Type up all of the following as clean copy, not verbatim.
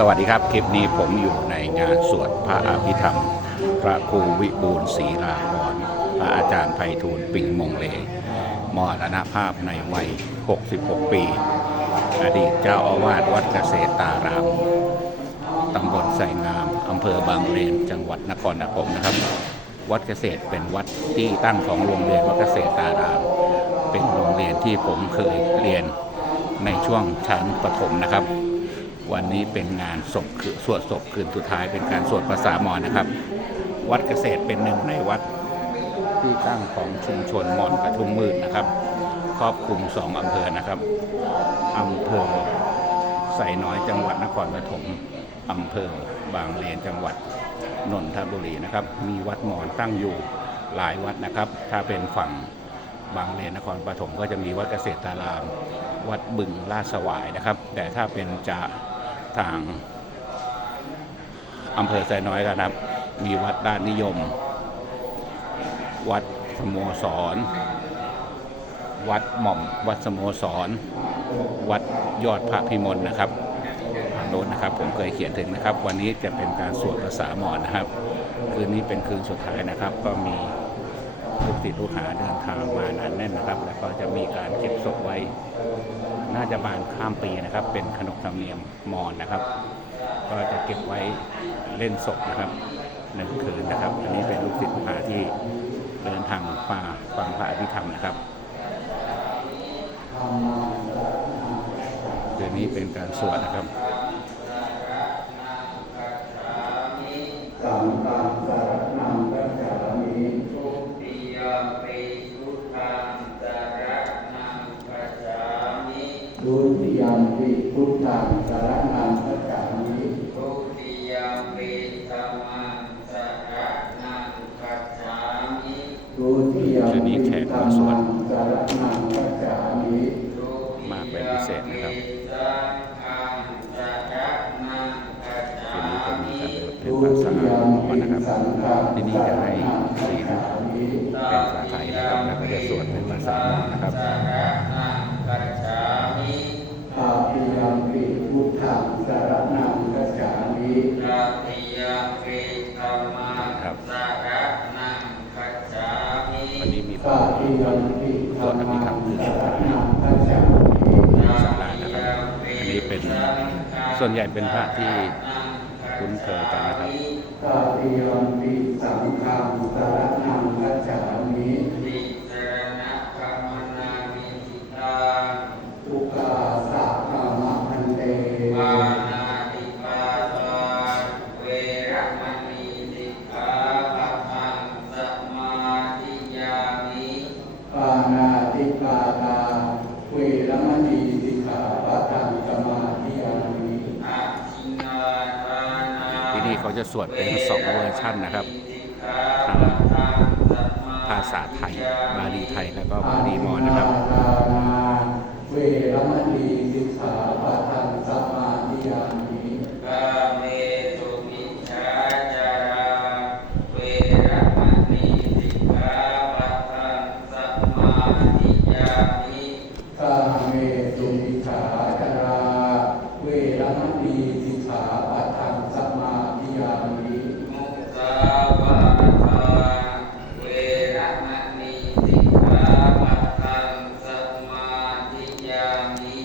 สวัสดีครับคลิปนี้ผมอยู่ในงานสวดพระอภิธรรมพระครูวิบูลย์ศรีลาภรณ์พระอาจารย์ไพฑูรย์ปิ่งมงเลมรณภาพในวัย 66 ปี อดีตเจ้าอาวาสวัดเกษตรารามตำบลไสงามอำเภอบางเลนจังหวัดนครปฐมนะครับวัดเกษตรเป็นวัดที่ตั้งของโรงเรียนวัดเกษตรารามเป็นโรงเรียนที่ผมเคยเรียนในช่วงชั้นประถมนะครับวันนี้เป็นงานศพสวดศพคืนสุดท้ายเป็นการสวดภาษามอญนะครับวัดเกษตรเป็นหนึ่งในวัดที่ตั้งของชุมชนมอญกระทุ่มมืดนะครับครอบคลุม2 อำเภอนะครับอำเภอไซน้อยจังหวัดนครปฐมอำเภอบางเลนจังหวัดนนทบุรีนะครับมีวัดมอญตั้งอยู่หลายวัดนะครับถ้าเป็นฝั่งบางเลนนครปฐมก็จะมีวัดเกษตรารามวัดบึงลาดสวายนะครับแต่ถ้าเป็นจะทางอำเภอไซน้อยนะครับมีวัดด้านนิยมวัดสโมสรวัดหม่อมวัดสโมสรวัดยอดพระพิมลนะครับโน้นนะครับผมเคยเขียนถึงนะครับวันนี้จะเป็นการสวดภาษามอญนะครับคืนนี้เป็นคืนสุดท้ายนะครับก็มีลูกศิษย์ลูกหาเดินทางมาหนาแน่นนะครับแล้วก็จะมีการเก็บศพไว้น่าจะบานข้ามปีนะครับเป็นขนบธรรมเนียมมอญนะครับก็จะเก็บไว้เล่นศพนะครับ1 คืนนะครับอันนี้เป็นลูกศิษย์ลูกหาที่เดินทางมาฟังพระอภิธรรมนะครับคืนนี้เป็นการสวดนะครับดุติยัมปิพุทธังสรณังคัจฉามิดุติยัมปิธัมมังสรณังคัจฉามิดุติยัมปิธัมมังสรณังคัจฉามิมากเป็นพิเศษนะครับคืนนี้จะมีการเป็นภาษามอญนะครับที่นี่จะให้ศีลเป็นภาษาไทยนะครับแล้วก็จะสวดเป็นภาษามอญนะครับอาติยัมปิพุทธังสรณังคัจฉามิอาติยัมปิธัมมังสรณังคัจฉามิวันนี้มีพระสวดอภิธรรมคืนสุดท้ายศาลานะครับอันนี้เป็นส่วนใหญ่เป็นพระที่คุ้นเคยกันนะครับอาติยัมปิสังฆังสรณังคัจฉามิทุกขาสัพพะมะพันเตปานาติปาตาเวระมณีสิกขาปะทังสมาธิยามิปานาติปาตาเวระมณีสิกขาปะทังสมาธิยามิอาทินนาทานาที่นี่เขาจะสวดเป็น2 เวอร์ชันนะครับทั้งภาษาไทยบาลีไทยแล้วก็บาลีมอญนะครับเวรมณีสิกขาปะทังสมาธิยามิกาเมสุมิจฉาจาราเวรมณีสิกขาปะทังสมาธิยามิกาเมสุมิจฉาจาราเวรมณีสิกขาปะทังสมาธิยามิมุสาวาทาเวรมณีสิกขาปะทังสมาธิยามิ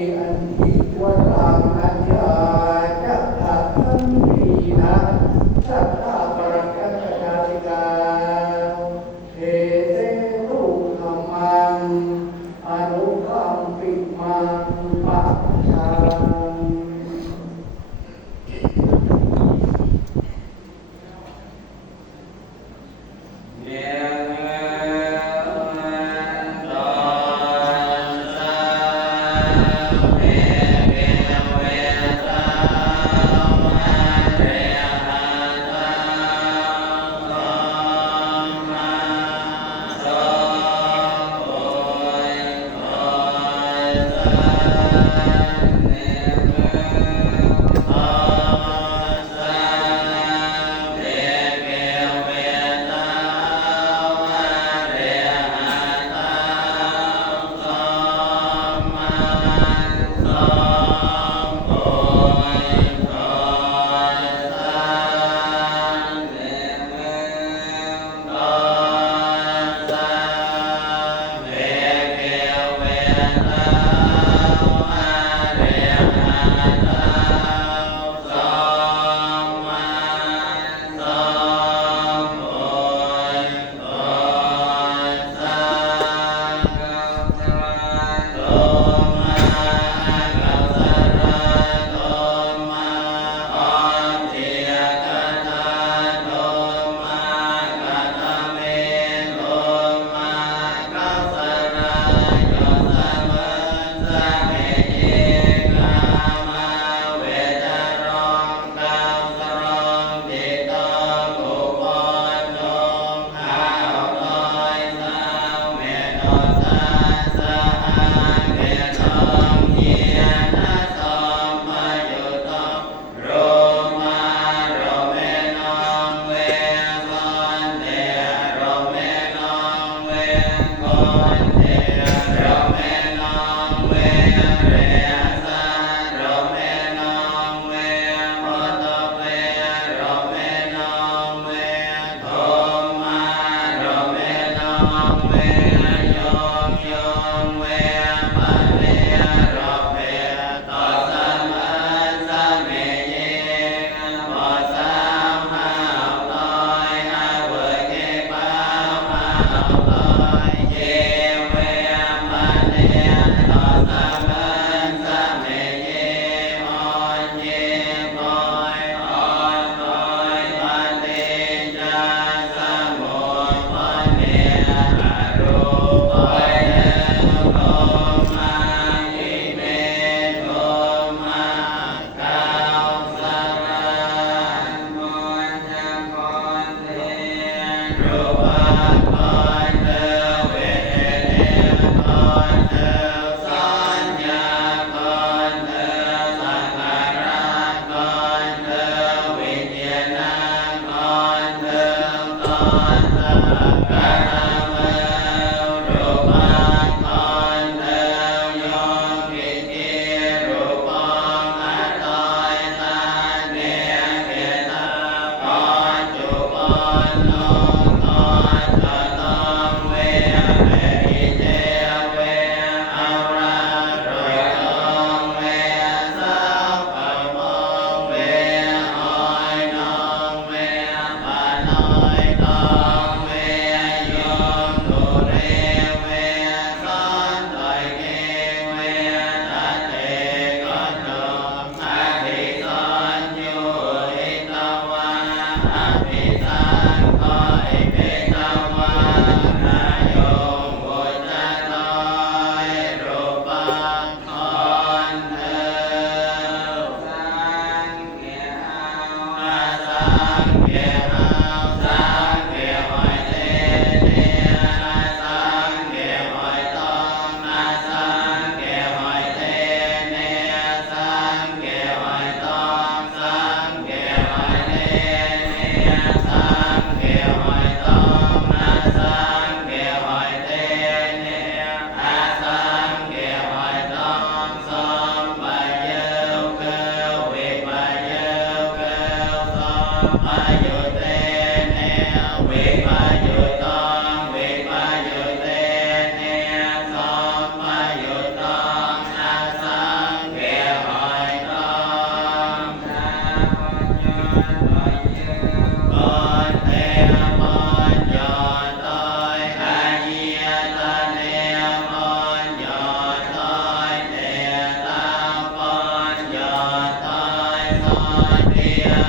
อันทิวัตังอัญญาจักขังทีนะสัทธาปรักขณาติกาเทเสรูธรรมังอนุคัมปิมังปัจจัง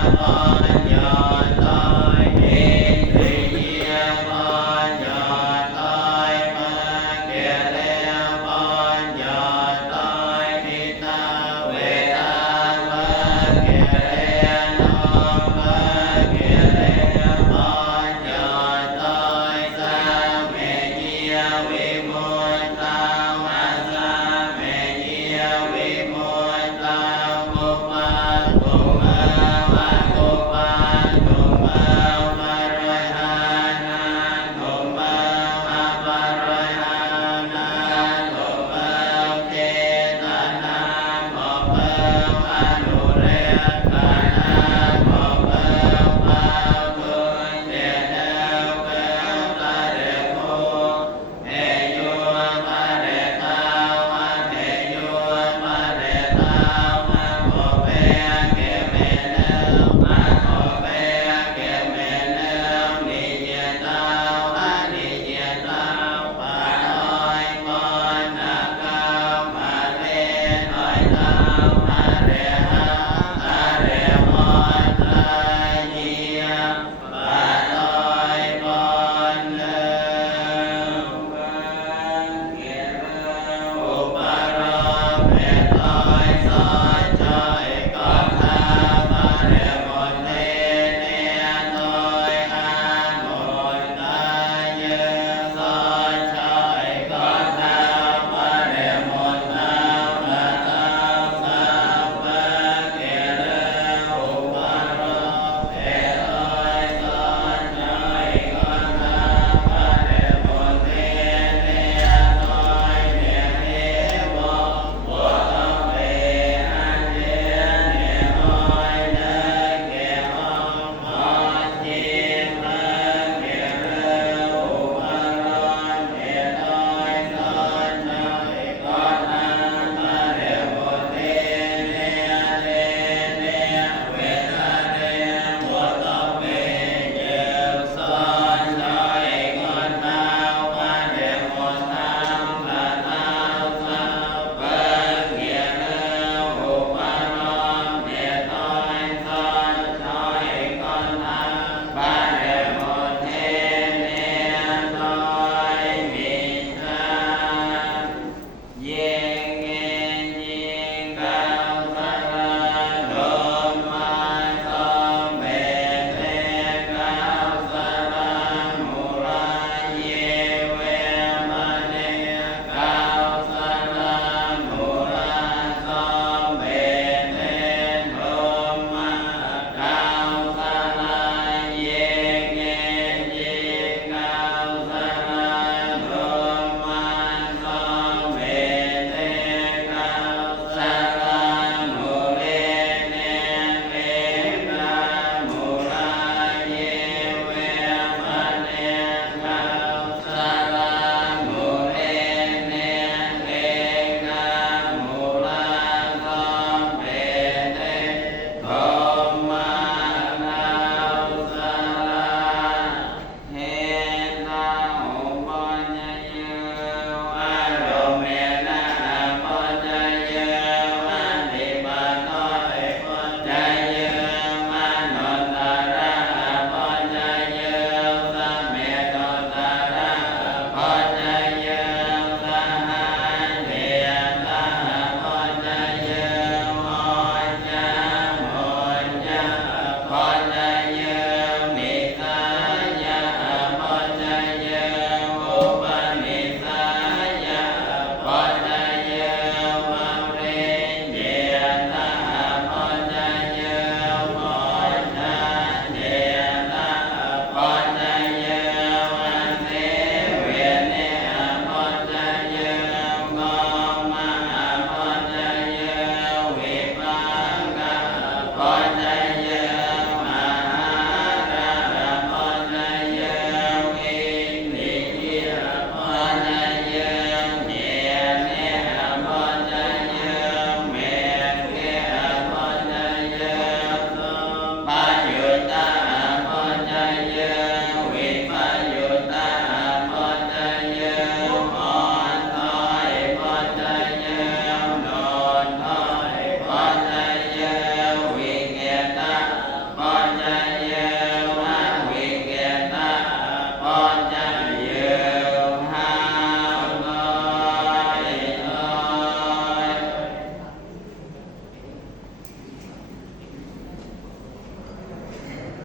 มา